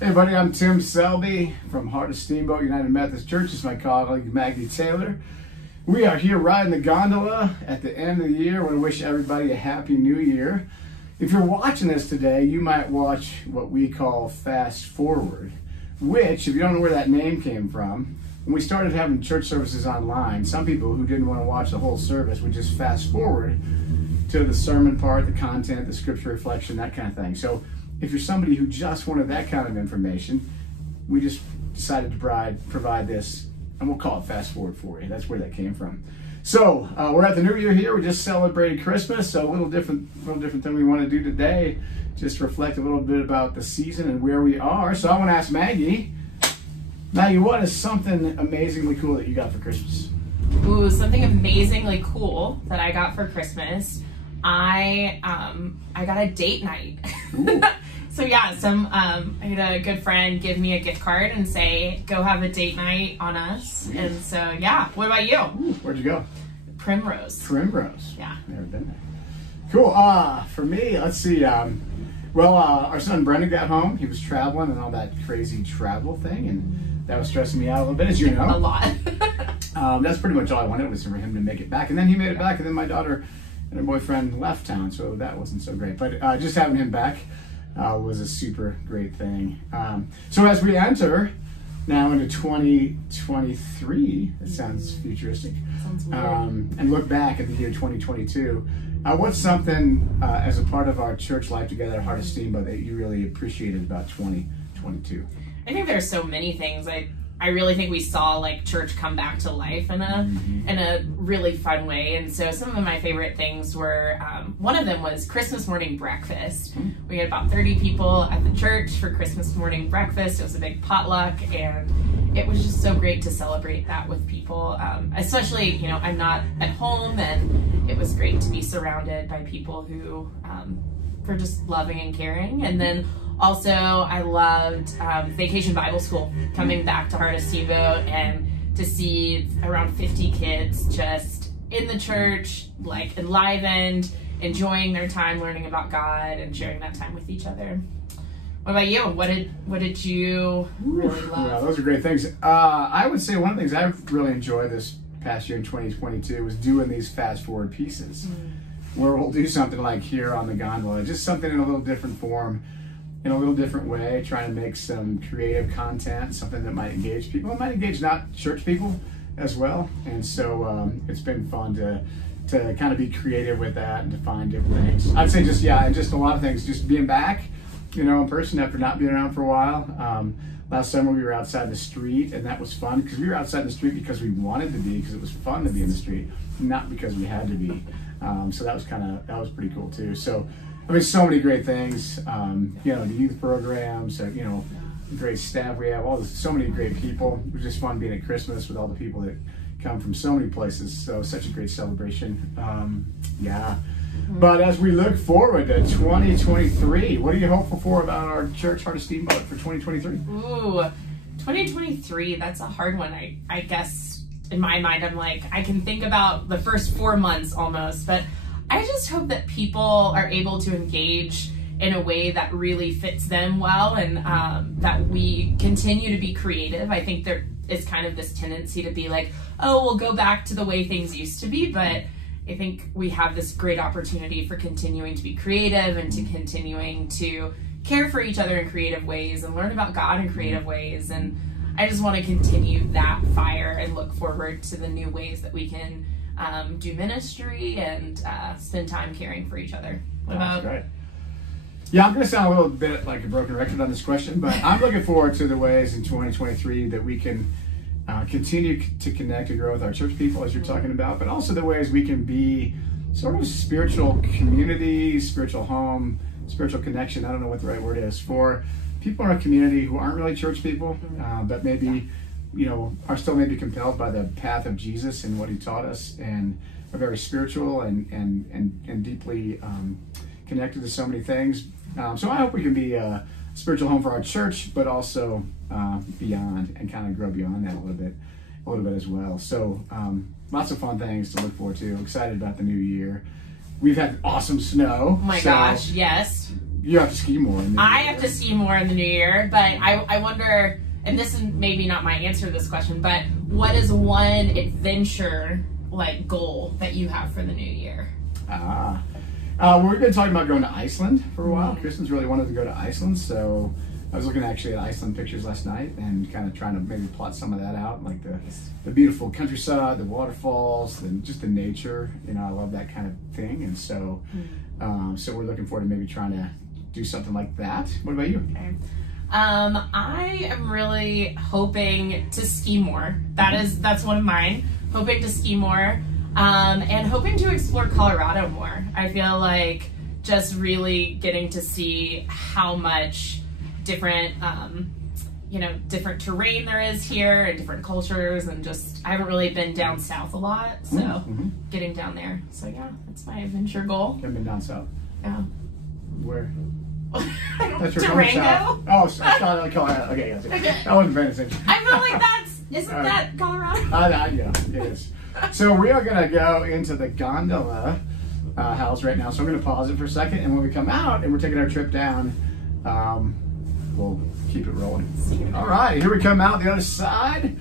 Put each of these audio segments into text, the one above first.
Hey buddy, I'm Tim Selby from Heart of Steamboat United Methodist Church. This is my colleague Maggie Taylor. We are here riding the gondola at the end of the year. I want to wish everybody a happy new year. If you're watching this today, you might watch what we call Fast Forward, which, if you don't know where that name came from, when we started having church services online, some people who didn't want to watch the whole service would just fast forward to the sermon part, the content, the scripture reflection, that kind of thing. So if you're somebody who just wanted that kind of information, we just decided to provide this, and we'll call it Fast Forward for you. That's where that came from. So we're at the new year here. We just celebrated Christmas, so a little different than we want to do today. Just reflect a little bit about the season and where we are. So I want to ask Maggie, what is something amazingly cool that you got for Christmas? Ooh, something amazingly cool that I got for Christmas. I got a date night. So yeah, I had a good friend give me a gift card and say, go have a date night on us. Nice. And so yeah, what about you? Ooh, where'd you go? Primrose. Primrose. Yeah. Never been there. Cool. For me, let's see. Our son Brendan got home. He was traveling and all that crazy travel thing, and that was stressing me out a little bit, as you know. A lot. That's pretty much all I wanted, was for him to make it back. And then he made it back, and then my daughter and her boyfriend left town, so that wasn't so great. But just having him back was a super great thing. So as we enter now into 2023, it sounds futuristic, Sounds weird. And look back at the year 2022, what's something as a part of our church life together at Heart of Steamboat that you really appreciated about 2022? I think there's so many things. I really think we saw like church come back to life in a really fun way. And so some of my favorite things were, one of them was Christmas morning breakfast. We had about 30 people at the church for Christmas morning breakfast. It was a big potluck, and it was just so great to celebrate that with people. Especially, I'm not at home, and it was great to be surrounded by people who were just loving and caring. And then also, I loved Vacation Bible School, coming back to Heart of Steamboat and to see around 50 kids just in the church, like enlivened, enjoying their time learning about God and sharing that time with each other. What about you? What did you really love? Yeah, those are great things. I would say one of the things I really enjoyed this past year in 2022 was doing these fast forward pieces, where we'll do something like here on the gondola, just something in a little different form, in a little different way, trying to make some creative content, something that might engage people. It might engage not church people as well. And so it's been fun to kind of be creative with that and to find different things. I'd say just a lot of things, just being back, in person after not being around for a while. Last summer we were outside the street, and that was fun because we were outside the street because we wanted to be, because it was fun to be in the street, not because we had to be. So that was pretty cool too. So so many great things, the youth programs, great staff we have, so many great people. It was just fun being at Christmas with all the people that come from so many places. So such a great celebration. But as we look forward to 2023, what are you hopeful for about our church, Heart of Steamboat, for 2023? Ooh, 2023, that's a hard one. I guess in my mind, I'm like, I can think about the first 4 months almost, but I just hope that people are able to engage in a way that really fits them well, and that we continue to be creative. I think there is kind of this tendency to be like, oh, we'll go back to the way things used to be, but I think we have this great opportunity for continuing to be creative and to continuing to care for each other in creative ways and learn about God in creative ways. And I just want to continue that fire and look forward to the new ways that we can do ministry and spend time caring for each other. What about? Great. Yeah, I'm going to sound a little bit like a broken record on this question, but I'm looking forward to the ways in 2023 that we can continue to connect and grow with our church people, as you're talking about, but also the ways we can be sort of spiritual community, spiritual home, spiritual connection. I don't know what the right word is for people in our community who aren't really church people, but maybe are still maybe compelled by the path of Jesus and what he taught us, and are very spiritual and deeply connected to so many things. So I hope we can be a spiritual home for our church, but also beyond, and kind of grow beyond that a little bit as well. So lots of fun things to look forward to. Excited about the new year. We've had awesome snow. Oh my gosh, yes. You have to ski more. I have to ski more in the new year, but I wonder, and this is maybe not my answer to this question, but what is one adventure like goal that you have for the new year? We've been talking about going to Iceland for a while. Kristen's really wanted to go to Iceland, so I was looking actually at Iceland pictures last night and kind of trying to maybe plot some of that out, like the beautiful countryside, the waterfalls, and just the nature. You know, I love that kind of thing, and so so we're looking forward to maybe trying to do something like that. What about you? Okay. I am really hoping to ski more. That's one of mine. Hoping to ski more, and hoping to explore Colorado more. I feel like just really getting to see how much different, different terrain there is here and different cultures, and just, I haven't really been down south a lot, so getting down there. So yeah, that's my adventure goal. Haven't been down south? Yeah. Where? Durango? Oh, I thought like Colorado. Okay, yes. Okay. I wasn't paying attention. I feel like isn't that Colorado? Yeah, it is. So we are going to go into the gondola house right now. So I'm going to pause it for a second, and when we come out and we're taking our trip down, we'll keep it rolling. All right, here we come out the other side,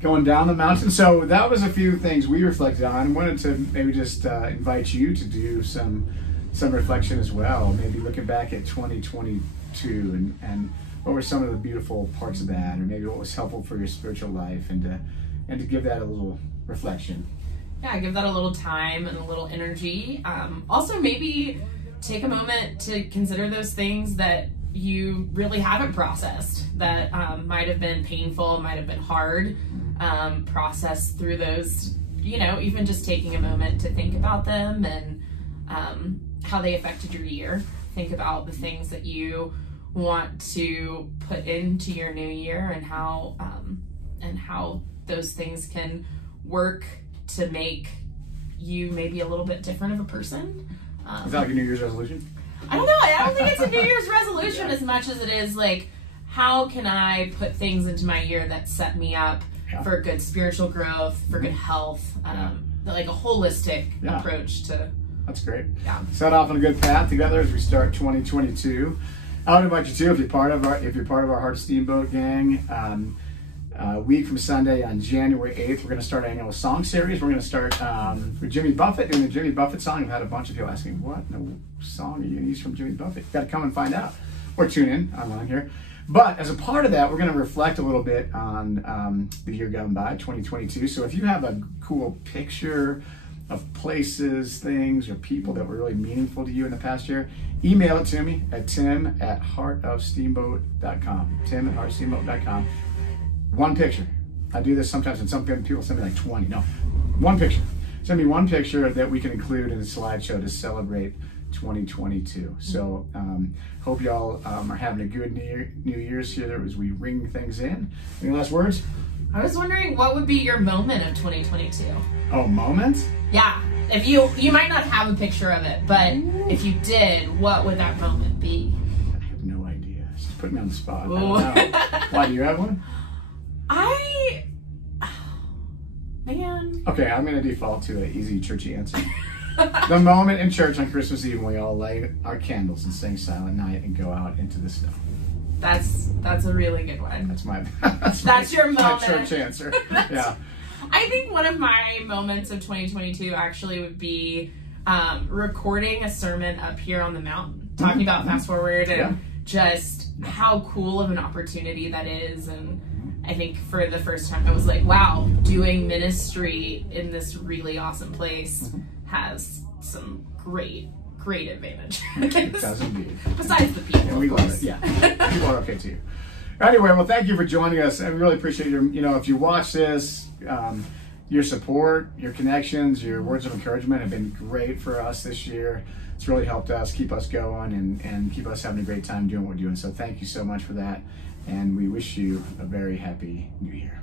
going down the mountain. So that was a few things we reflected on. I wanted to maybe just invite you to do some reflection as well. Maybe looking back at 2022 and what were some of the beautiful parts of that, or maybe what was helpful for your spiritual life, and to give that a little reflection. Yeah, give that a little time and a little energy. Also, maybe take a moment to consider those things that you really haven't processed, that might have been painful, might have been hard. Process through those, even just taking a moment to think about them and how they affected your year. Think about the things that you want to put into your new year, and how those things can work to make you maybe a little bit different of a person. Is that like a New Year's resolution? I don't know. I don't think it's a New Year's resolution as much as it is like, how can I put things into my year that set me up for good spiritual growth, for good health, like a holistic approach to. That's great. Yeah. Set off on a good path together as we start 2022. I would invite you too, if you're part of our Heart Steamboat gang. A week from Sunday on January 8th, we're going to start our annual song series. We're going to start with Jimmy Buffett, doing the Jimmy Buffett song. I've had a bunch of people asking, what song are you going to use from Jimmy Buffett? You've got to come and find out, or tune in online here. But as a part of that, we're going to reflect a little bit on the year gone by, 2022. So if you have a cool picture of places, things, or people that were really meaningful to you in the past year, email it to me at tim@heartofsteamboat.com. tim@heartofsteamboat.com. One picture. I do this sometimes, and some people send me like 20. No, one picture. Send me one picture that we can include in a slideshow to celebrate 2022. So hope y'all are having a good New Year's here as we ring things in. Any last words? I was wondering, what would be your moment of 2022? Oh, moment? Yeah. If you might not have a picture of it, but if you did, what would that moment be? I have no idea. Just put me on the spot. I don't know. Why, do you have one? Man. Okay, I'm going to default to an easy churchy answer. The moment in church on Christmas Eve when we all light our candles and sing Silent Night and go out into the snow. That's a really good one. That's my your moment. My church answer. Yeah. I think one of my moments of 2022 actually would be recording a sermon up here on the mountain, talking about Fast Forward and just how cool of an opportunity that is. And I think for the first time I was like, wow, doing ministry in this really awesome place has some great advantage. It does indeed. Besides the people, we love it. Yeah, people are okay too. Anyway, well, thank you for joining us. I really appreciate your, if you watch this, your support, your connections, your words of encouragement have been great for us this year. It's really helped us keep us going and keep us having a great time doing what we're doing. So thank you so much for that. And we wish you a very happy New Year.